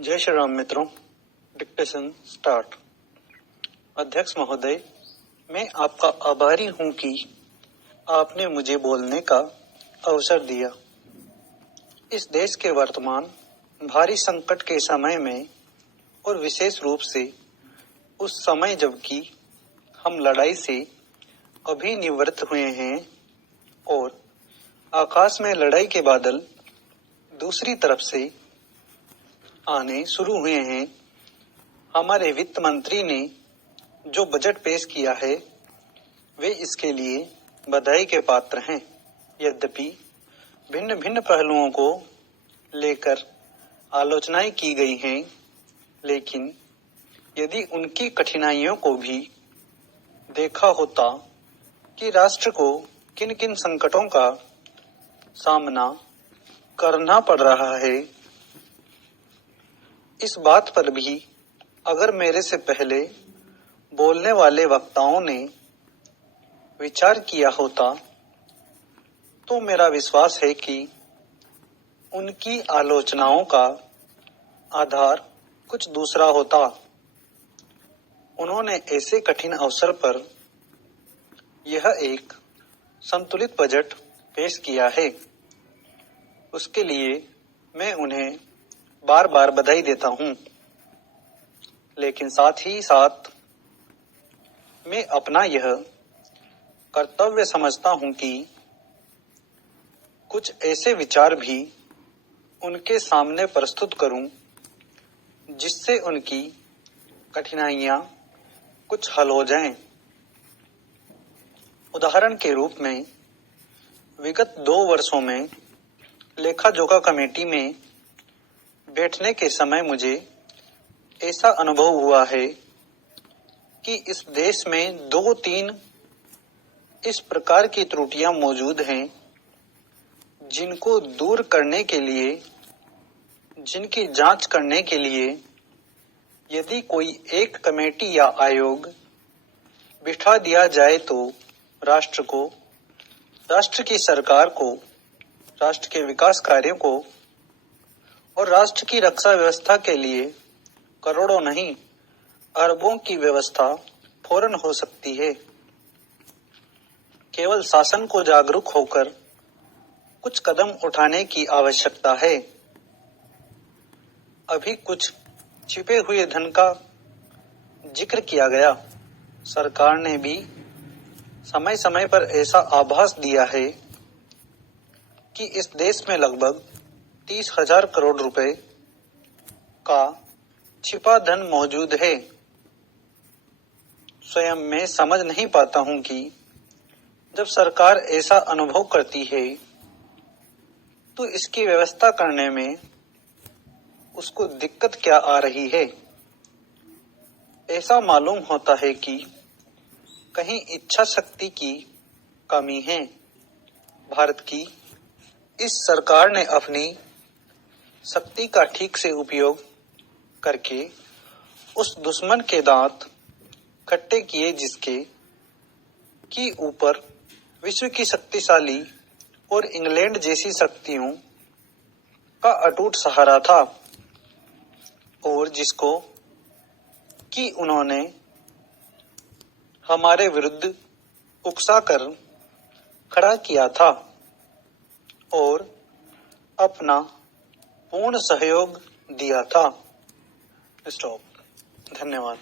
जय श्री राम मित्रों। Dictation start. अध्यक्ष महोदय, मैं आपका आभारी हूं कि आपने मुझे बोलने का अवसर दिया। इस देश के वर्तमान भारी संकट के समय में और विशेष रूप से उस समय जबकि हम लड़ाई से अभी निवृत्त हुए हैं और आकाश में लड़ाई के बादल दूसरी तरफ से आने शुरू हुए हैं, हमारे वित्त मंत्री ने जो बजट पेश किया है वे इसके लिए बधाई के पात्र हैं। यद्यपि भिन्न भिन्न पहलुओं को लेकर आलोचनाएं की गई हैं, लेकिन यदि उनकी कठिनाइयों को भी देखा होता कि राष्ट्र को किन किन संकटों का सामना करना पड़ रहा है, इस बात पर भी अगर मेरे से पहले बोलने वाले वक्ताओं ने विचार किया होता तो मेरा विश्वास है कि उनकी आलोचनाओं का आधार कुछ दूसरा होता। उन्होंने ऐसे कठिन अवसर पर यह एक संतुलित बजट पेश किया है, उसके लिए मैं उन्हें बार बार बधाई देता हूं। लेकिन साथ ही साथ मैं अपना यह कर्तव्य समझता हूं कि कुछ ऐसे विचार भी उनके सामने प्रस्तुत करूं जिससे उनकी कठिनाइयां कुछ हल हो जाएं। उदाहरण के रूप में विगत 2 वर्षों में लेखा जोखा कमेटी में बैठने के समय मुझे ऐसा अनुभव हुआ है कि इस देश में 2-3 इस प्रकार की त्रुटियां मौजूद हैं जिनको दूर करने के लिए, जिनकी जांच करने के लिए यदि कोई एक कमेटी या आयोग बिठा दिया जाए तो राष्ट्र को, राष्ट्र की सरकार को, राष्ट्र के विकास कार्यों को और राष्ट्र की रक्षा व्यवस्था के लिए करोड़ों नहीं अरबों की व्यवस्था फौरन हो सकती है। केवल शासन को जागरूक होकर कुछ कदम उठाने की आवश्यकता है। अभी कुछ छिपे हुए धन का जिक्र किया गया। सरकार ने भी समय समय पर ऐसा आभास दिया है कि इस देश में लगभग 30,000 करोड़ रुपए का छिपा धन मौजूद है। स्वयं मैं समझ नहीं पाता हूं कि जब सरकार ऐसा अनुभव करती है तो इसकी व्यवस्था करने में उसको दिक्कत क्या आ रही है। ऐसा मालूम होता है कि कहीं इच्छा शक्ति की कमी है। भारत की इस सरकार ने अपनी शक्ति का ठीक से उपयोग करके उस दुश्मन के दांत खट्टे किए जिसके की ऊपर विश्व की शक्तिशाली और इंग्लैंड जैसी शक्तियों का अटूट सहारा था और जिसको कि उन्होंने हमारे विरुद्ध उकसाकर खड़ा किया था और अपना पूर्ण सहयोग दिया था। स्टॉप। धन्यवाद।